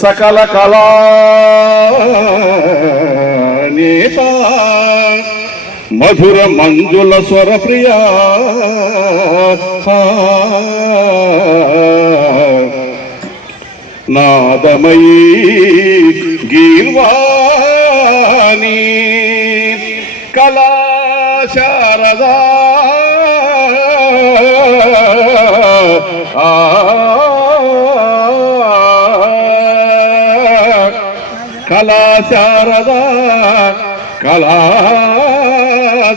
సకల కళా నేత మధుర మంజుల స్వర ప్రియా నాదమయీ గీర్వాణి కళా శారదా కళా శారదా కళా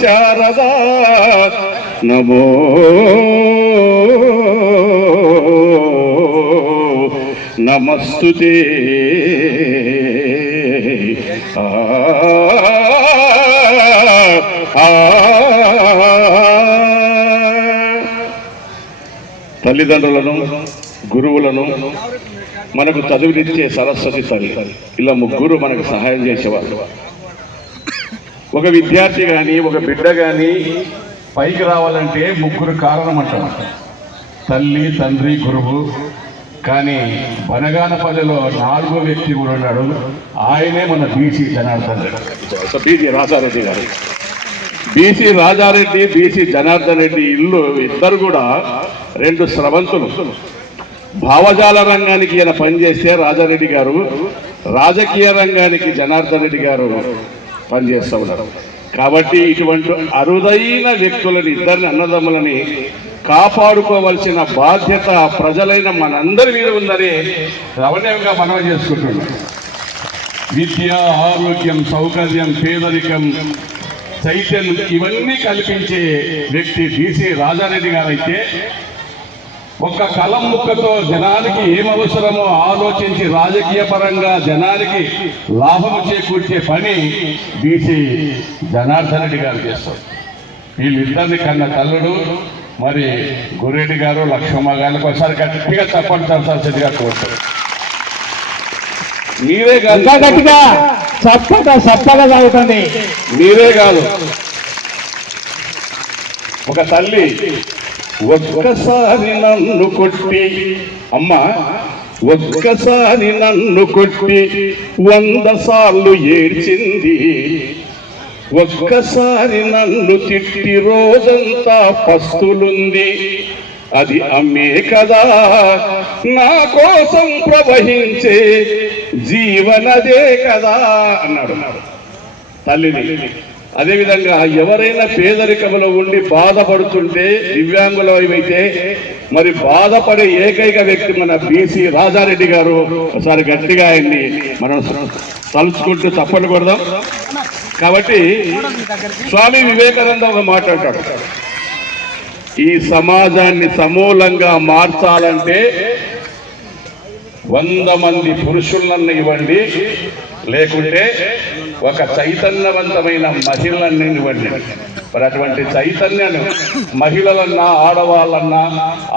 శారదా నమో నమస్తుతే. తల్లిదండ్రులను గురువులను మనకు చదువునిచ్చే సరస్వతి తల్లి, ఇలా ముగ్గురు మనకు సహాయం చేసేవాళ్ళు. ఒక విద్యార్థి కానీ ఒక బిడ్డ కానీ పైకి రావాలంటే ముగ్గురు కారణం అంటారు, తల్లి, తండ్రి, గురువు. కానీ బనగానపల్లిలో నాలుగో వ్యక్తి కూడా ఉన్నాడు, ఆయనే మన బీసీ జనార్దన్ రెడ్డి. బీసీ రాజారెడ్డి గారు, బీసీ రాజారెడ్డి, బీసీ జనార్దన్ రెడ్డి ఇల్లు ఇద్దరు కూడా రెండు స్రవంతులు. భావజాల రంగానికి ఈయన పనిచేస్తే రాజారెడ్డి గారు, రాజకీయ రంగానికి జనార్దన్ రెడ్డి గారు పనిచేస్తూ ఉన్నారు. కాబట్టి ఇటువంటి అరుదైన వ్యక్తులని, ఇద్దరిని అన్నదమ్ములని కాపాడుకోవలసిన బాధ్యత ప్రజలైన మనందరి మీద ఉందని రవణ్యంగా మనవి చేసుకుంటున్నాం. విద్య, ఆరోగ్యం, సౌకర్యం, పేదరికం, చైతన్యం ఇవన్నీ కల్పించే వ్యక్తి బీసీ రాజారెడ్డి గారు అయితే, ఒక్క కలం ముక్కతో జనానికి ఏమవసరమో ఆలోచించి రాజకీయ పరంగా జనానికి లాభం చేకూర్చే పని బీసీ జనార్దన్ రెడ్డి గారు చేస్తారు. వీళ్ళిద్దరిని కన్న తల్లుడు మరి గురెడ్డి గారు, లక్ష్మమ్మ గారికి ఒకసారి గట్టిగా చెప్పండి సార్. సెట్ గారు కోరుతారు. మీరే కాదు, గట్టిగా చప్పగా సాగుతుంది. మీరే కాదు, ఒక తల్లి ఒక్కసారి నన్ను కొట్టి, అమ్మ ఒక్కసారి నన్ను కొట్టి 100 సార్లు ఏడ్చింది, ఒక్కసారి నన్ను తిట్టి రోజంతా పస్తులుంది, అది అమ్మే కదా నా కోసం ప్రవహించే జీవనదే కదా అన్నాడు తల్లిని. అదేవిధంగా ఎవరైనా పేదరికంలో ఉండి బాధపడుతుంటే, దివ్యాంగులు అయితే మరి బాధపడే ఏకైక వ్యక్తి మన బీసీ రాజారెడ్డి గారు. ఒకసారి గట్టిగా ఆయన్ని మనం తలుచుకుంటూ చప్పట్లు కొడదాం. కాబట్టి స్వామి వివేకానంద ఒక మాట అంటాడు, ఈ సమాజాన్ని సమూలంగా మార్చాలంటే 100 మంది పురుషులను ఇవ్వండి, లేకుంటే ఒక చైతన్యవంతమైన మహిళలను ఇవ్వండి. మరి అటువంటి చైతన్యాన్ని మహిళలన్నా, ఆడవాళ్ళన్నా,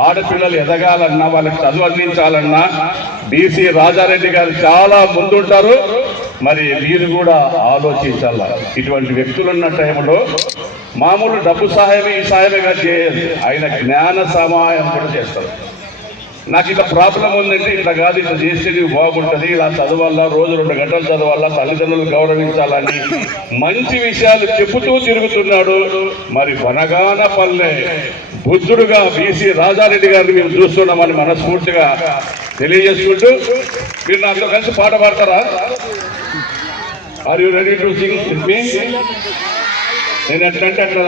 ఆడపిల్లలు ఎదగాలన్నా, వాళ్ళకి చదువు అందించాలన్నా బీసీ రాజారెడ్డి గారు చాలా ముందుంటారు. మరి మీరు కూడా ఆలోచించాల. ఇటువంటి వ్యక్తులున్న టైంలో మామూలు డబ్బు సహాయమే ఈ సహాయమేగా చేయాలి, ఆయన జ్ఞాన సహాయం కూడా చేస్తారు. నాకు ఇట్లా ప్రాబ్లం ఉందంటే ఇట్లా కాదు, ఇట్లా చేస్తే బాగుంటుంది, ఇలా చదవాలా, రోజు 2 గంటలు చదవాలా, తల్లిదండ్రులు గౌరవించాలని మంచి విషయాలు చెబుతూ తిరుగుతున్నాడు. మరి బనగానపల్లె బుద్ధుడుగా బీసీ రాజారెడ్డి గారిని మేము చూస్తున్నామని మనస్ఫూర్తిగా తెలియజేసుకుంటూ, మీరు నాతో కలిసి పాట పాడతారా? Are you ready to sing with me? నేను ఎట్లంటే అట్లా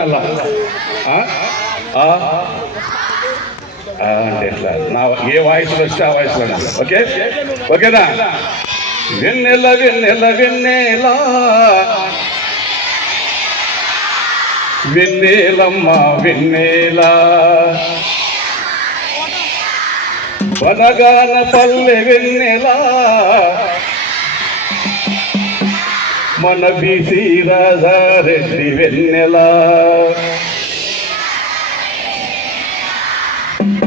అంటే ఎట్లా, నా ఏ వాయిస్లో వస్తే ఆ వాయిస్లో. ఓకే, ఓకేనా? వెన్నెల వెన్నెల వెన్నెల వెన్నెలమ్మ వెన్నెల, బనగానపల్లె వెన్నెల, మన బీసీ రాజారెడ్డి వెన్నెల.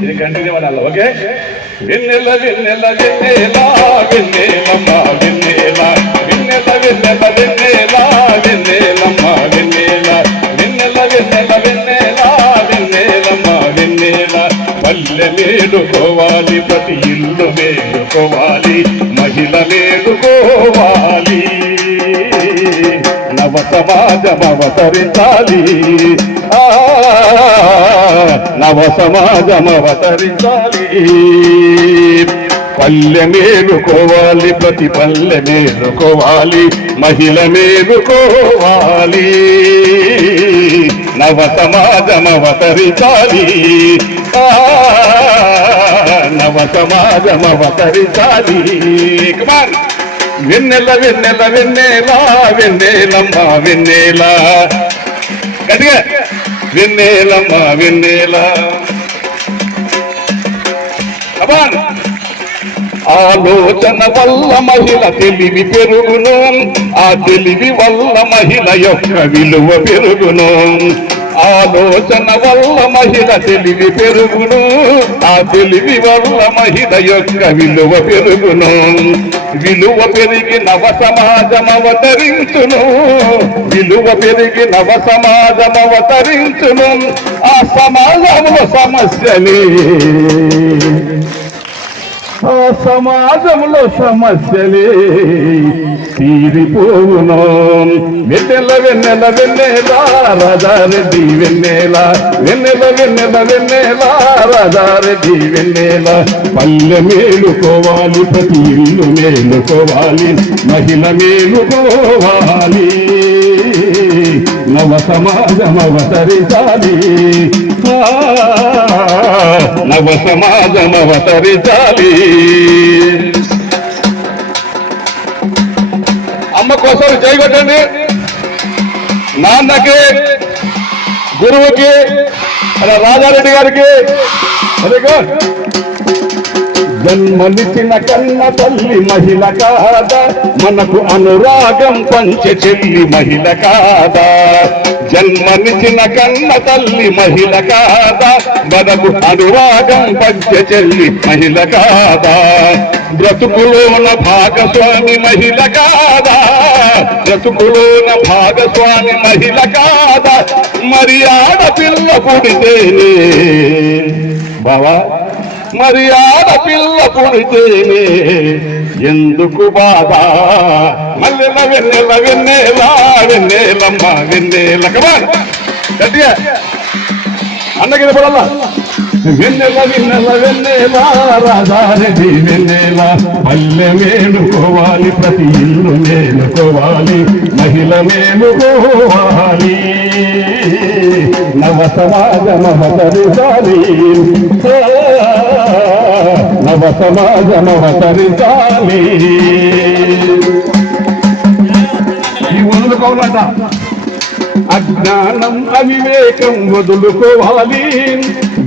ఇది కంటిన్యూ అవ్వాలి. ఓకే, వెన్నెల వెన్నెల వెన్నెల వెన్నెలమ్మ వెన్నెల, వెన్నెల వెన్నెల వెన్నెల వెన్నెలమ్మ వెన్నెల, వెన్నెల వెన్నెల వెన్నెల వెన్నెలమ్మ వెన్నెల, పల్లె మేలుకోవాలి మేలుకోవాలి, ప్రతి ఇల్లు మేలుకోవాలి, మహిళ మేలుకోవాలి. నవ సమాజం అవతరించాలి, నవ సమాజం అవతరించాలి. పల్లె మేలుకోవాలి, ప్రతి పల్లె మేలుకోవాలి, మహిళ మేలుకోవాలి. నవ సమాజం అవతరించాలి, నవ సమాజం అవతరించాలి. కుమార్ వెన్నెల వెన్నెల వెన్నెల వెన్నెలమ్మ వెన్నెల, గట్టిగా వెన్నెలమ్మ వెన్నెల. కమాన్ ఆలోచన వల్ల మహిళ తెలివి పెరుగును, ఆ తెలివి వల్ల మహిళ యొక్క విలువ పెరుగును. ఆలోచన వల్ల మహిళ తెలివి పెరుగును, ఆ తెలివి వల్ల మహిళ యొక్క విలువ పెరుగును. విలువ పెరిగి నవ సమాజం అవతరించును, విలువ పెరిగి నవ సమాజం అవతరించును. ఆ సమాజంలో సమస్యలే, ఆ సమాజంలో సమస్యలే తీరిపోవును. వెన్నెల వెన్నెల వెన్నెల రాజారెడ్డి వెన్నెల, వెన్నెల వెన్నెల వెన్నెల రాజారెడ్డి వెన్నెల. పల్లె మేలుకోవాలి, ప్రతి ఇల్లు మేలుకోవాలి, మహిళ మేలుకోవాలి. నవ సమాజం అవతరించాలి, నవ సమాజం అవతరించాలి. అమ్మ కోసం జై కొట్టండి. నాన్నకి, గురువుకి, రాజారెడ్డి గారికి వెరీ గుడ్. జన్మనిచ్చిన కన్న తల్లి మహిళ కాదా, మనకు అనురాగం పంచె చెల్లి మహిళ కాదా. జన్మనిచ్చిన కన్న తల్లి మహిళ కాదా, మనకు అనురాగం పంచె చెల్లి మహిళ కాదా. బ్రతుకులోన భాగస్వామి మహిళ కాదా, బ్రతుకులోన భాగస్వామి మహిళ కాదా. మరి ఆడపిల్ల పుడితేనే బావా, మరి ఆడపిల్ల పుడితేనే ఎందుకు బాధ. మల్లెల వెన్నెల వెన్నెల వెన్నెలమ్మ వెన్నెల. కమాన్ గట్టిగా అన్నకి పడాల. వెన్నెల వెన్నెల వెన్నెల రాజారెడ్డి వెన్నెల. పల్లె మేలుకోవాలి, ప్రతి ఇల్లు మేలుకోవాలి, మహిళ మేలుకోవాలి. నవ సమాజం అవతరించాలి, నవ సమాజం అవతరించాలి. ఈ వదులుకోవాలట. అజ్ఞానం అవివేకం వదులుకోవాలి,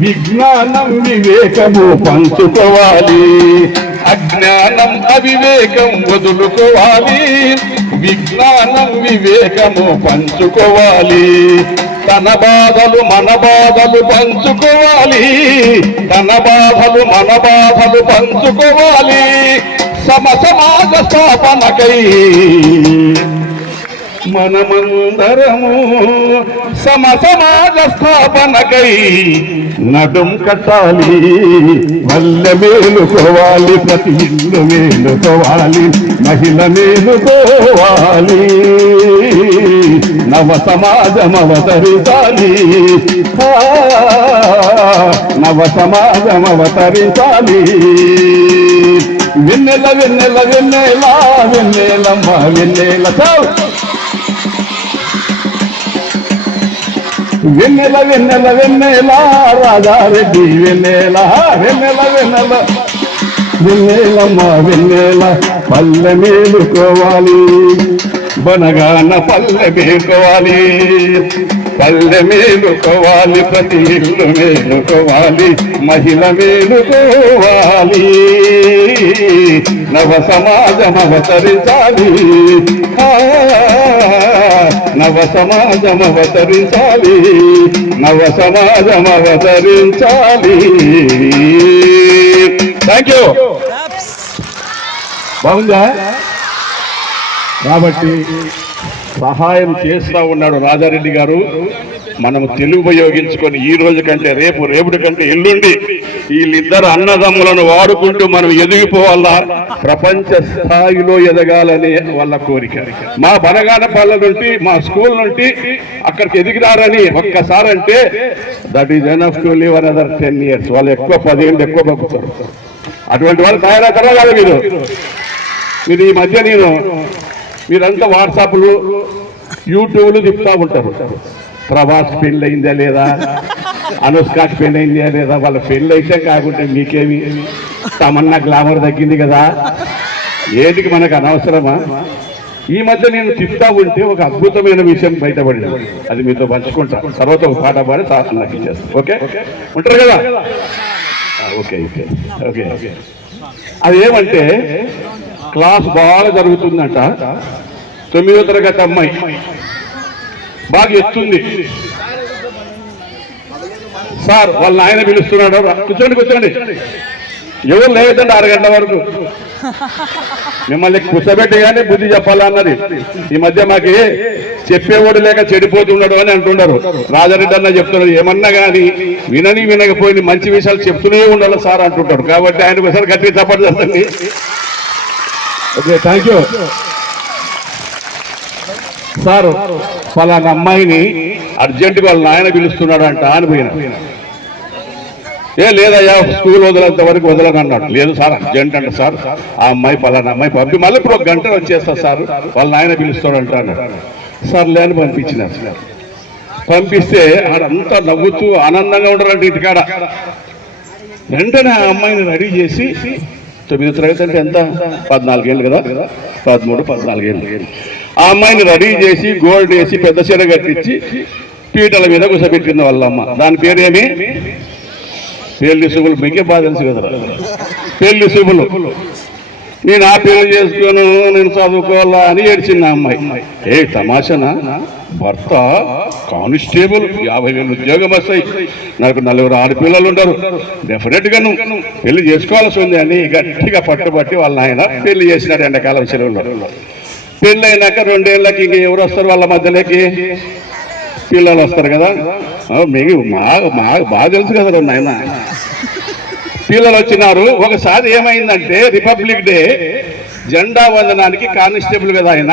విజ్ఞానం వివేకము పంచుకోవాలి. అజ్ఞానం అవివేకం వదులుకోవాలి, విజ్ఞానం వివేకము పంచుకోవాలి. తన బాధలు మన బాధలు పంచుకోవాలి, తన బాధలు మన బాధలు పంచుకోవాలి. సమాజ స్థాపనకై మనమందరము సమాజ స్థాపనకై నడుం కట్టాలి. వల్లె మేలుకోవాలి, ప్రతి ఇల్లు మేలుకోవాలి, మహిళ మేలుకోవాలి. నవ సమాజం అవతరించాలి, నవ సమాజం అవతరించాలి. వెన్నెల వెన్నెల వెన్నెల వెన్నెలమ్మ వెన్నెల. వెన్నెల వెన్నెల వెన్నెల రాజారెడ్డి వెన్నెల. వెన్నెల వెన్నెల వెన్నెలమ్మ వెన్నెల. పల్లె మేలుకోవాలి, బనగాన పల్లె మేలుకోవాలి, పల్లె మేలుకోవాలి, ప్రతి ఇల్లు మేలుకోవాలి, మహిళ మేలుకోవాలి. నవ సమాజం అవతరించాలి, నవ సమాజం అవతరించాలి, నవ సమాజం అవతరించాలి. Thank you. బాగుందా? కాబట్టి సహాయం చేస్తూ ఉన్నాడు రాజారెడ్డి గారు. మనము తెలుగు ఉపయోగించుకొని ఈ రోజు కంటే రేపు, రేపుడి కంటే ఎల్లుండి వీళ్ళిద్దరు అన్నదమ్ములను వాడుకుంటూ మనం ఎదిగిపోవాలా, ప్రపంచ స్థాయిలో ఎదగాలని వాళ్ళ కోరిక. మా బనగానపల్లె నుండి, మా స్కూల్ నుండి అక్కడికి ఎదిగినారని ఒక్కసారి అంటే that is enough to live another 10 years. వాళ్ళు ఎక్కువ 10 ఏళ్ళు ఎక్కువ బతుకుతారు. అటువంటి వాళ్ళు తయారవుతారా కాదు మీరు ఈ మధ్య మీరంతా వాట్సాప్లు, యూట్యూబ్లు తిప్పుతూ ఉంటారు. ప్రభాస్ పెళ్ళి అయిందా లేదా, అనుష్కాకి పెళ్ళి అయిందా లేదా, వాళ్ళ పెళ్ళి అయితే కాకుంటే మీకేమి, తమన్నా గ్లామర్ తగ్గింది కదా, ఏదికి మనకు అనవసరమా? ఈ మధ్య నేను తిప్పుతా ఉంటే ఒక అద్భుతమైన విషయం బయటపడింది, అది మీతో పంచుకుంటా. తర్వాత ఒక పాట పాడి సార్ నాకు ఇచ్చేస్తాను. ఓకే ఉంటారు కదా? Okay okay okay okay. అది ఏమంటే క్లాస్ బాగా జరుగుతుందంట. 9వ తరగతి అమ్మాయి బాగా ఎత్తుంది. సార్ వాళ్ళ నాయన పిలుస్తున్నాడు, కూర్చోండి. ఎవరు లేదండి 6 గంటల వరకు. మిమ్మల్ని కూర్చోబెట్టి కానీ బుద్ధి చెప్పాలన్నది. ఈ మధ్య మాకి చెప్పేవాడు లేక చెడిపోతున్నాడు అని అంటున్నారు. రాజారెడ్డి అన్న చెప్తున్నాడు, ఏమన్నా కానీ వినకపోయి మంచి విషయాలు చెప్తూనే ఉండాలి సార్ అంటుంటాడు. కాబట్టి ఆయనకు ఒకసారి గట్టిగా సపోర్ట్ చేస్తుంది. Okay, thank you sir. పలానా అమ్మాయిని అర్జెంటుగా వాళ్ళ నాయన పిలుస్తున్నాడు అంట అని పోయినా. లేదయ్యా స్కూల్ వదిలేంత వరకు వదలనన్నాడు. లేదు సార్ అర్జెంట్ అంట సార్, ఆ అమ్మాయి పలానా అమ్మాయి పంపి మళ్ళీ ఇప్పుడు 1 గంట వచ్చేస్తా సార్, వాళ్ళ నాయన పిలుస్తాడంట అన్నాడు. సార్ లేని పంపించినారు. పంపిస్తే ఆడంతా నవ్వుతూ ఆనందంగా ఉంటారంట ఇంటికాడ. వెంటనే ఆ అమ్మాయిని రెడీ చేసి, 9వ తరగతి అంటే ఎంత, 14 ఏళ్ళు కదా, 13, 14 ఏళ్ళు. ఆ అమ్మాయిని రెడీ చేసి గోల్డ్ వేసి పెద్ద చీర కట్టించి పీటల మీద కూర్చోబెట్టింది వాళ్ళ అమ్మ. దాని పేరేమి, పెళ్లి శుభులు. మీకే బాగా తెలుసు కదా, పెళ్లి శుభులు. నేను ఆ పెళ్లి చేసుకోను, నేను చదువుకోవాలా అని ఏడ్చింది ఆ అమ్మాయి. తమాషనా, భర్త కానిస్టేబుల్, 50,000 ఉద్యోగం వస్తాయి, నాకు 4 ఆడపిల్లలు ఉంటారు, డెఫినెట్ గా నువ్వు పెళ్లి చేసుకోవాల్సి ఉంది అని గట్టిగా పట్టుబట్టి వాళ్ళ ఆయన పెళ్లి చేసినాడు ఎండాకాలం సెలవుల్లో. పెళ్ళి అయినాక 2 ఏళ్ళకి ఇంక ఎవరు వస్తారు వాళ్ళ మధ్యలోకి, పిల్లలు వస్తారు కదా. మీకు బాగా తెలుసు కదా నాయన. పిల్లలు వచ్చినారు. ఒకసారి ఏమైందంటే రిపబ్లిక్ డే జెండా వందనానికి కానిస్టేబుల్ కదా ఆయన,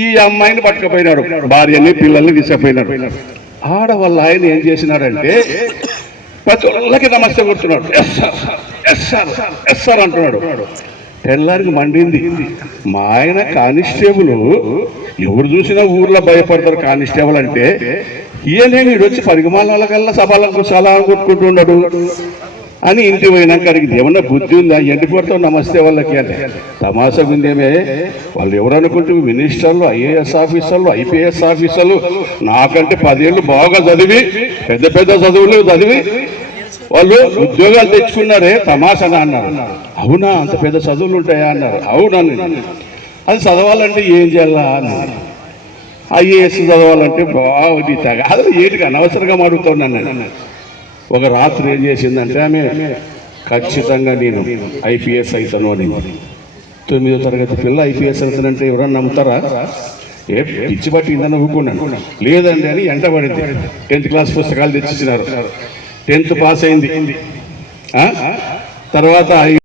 ఈ అమ్మాయిని పట్టుకుపోయినాడు, భార్యని పిల్లల్ని తీసుకుపోయినాడు. ఆడవాళ్ళ ఆయన ఏం చేసినాడంటే ప్రతి ఒళ్ళకి నమస్తే కొడుతున్నాడు, ఎస్ సార్ అంటున్నాడు. తెల్లారికి మండింది. మా ఆయన కానిస్టేబుల్, ఎవరు చూసినా ఊర్లో భయపడతారు కానిస్టేబుల్ అంటే, ఈయనే వీడొచ్చి పరిగమాల కల్లా సభలకు సలహా కొట్టుకుంటున్నాడు అని ఇంటికి పోయినాక అడిగింది, ఏమన్నా బుద్ధి ఉందా, ఎండిపోతావు నమస్తే వాళ్ళకి అంటే. తమాషా గుందేమే, వాళ్ళు ఎవరు అనుకుంటే మినిస్టర్లు, IAS ఆఫీసర్లు, IPS ఆఫీసర్లు, నాకంటే 10 ఏళ్ళు బాగా చదివి పెద్ద పెద్ద చదువులు చదివి వాళ్ళు ఉద్యోగాలు తెచ్చుకున్నారే, తమాషానా అన్నారు. అవునా, అంత పెద్ద చదువులు ఉంటాయా అన్నారు. అవునని. అది చదవాలంటే ఏం చేయాలా అన్నారు. IAS చదవాలంటే బాగుంది అది ఏటికి అనవసరంగా అడుగుతున్నాను. ఒక రాత్రి ఏం చేసిందంటే ఆమె, ఖచ్చితంగా నేను IPS అవుతాను అని. 9వ తరగతి పిల్ల IPS అవుతానంటే ఎవరన్నా నమ్ముతారా? పిచ్చి పట్టిందని ఊరుకున్నాను. లేదండి అని ఎంటబడింది. 10th క్లాస్ పుస్తకాలు తెచ్చిచ్చినారు. 10th పాస్ అయింది. తర్వాత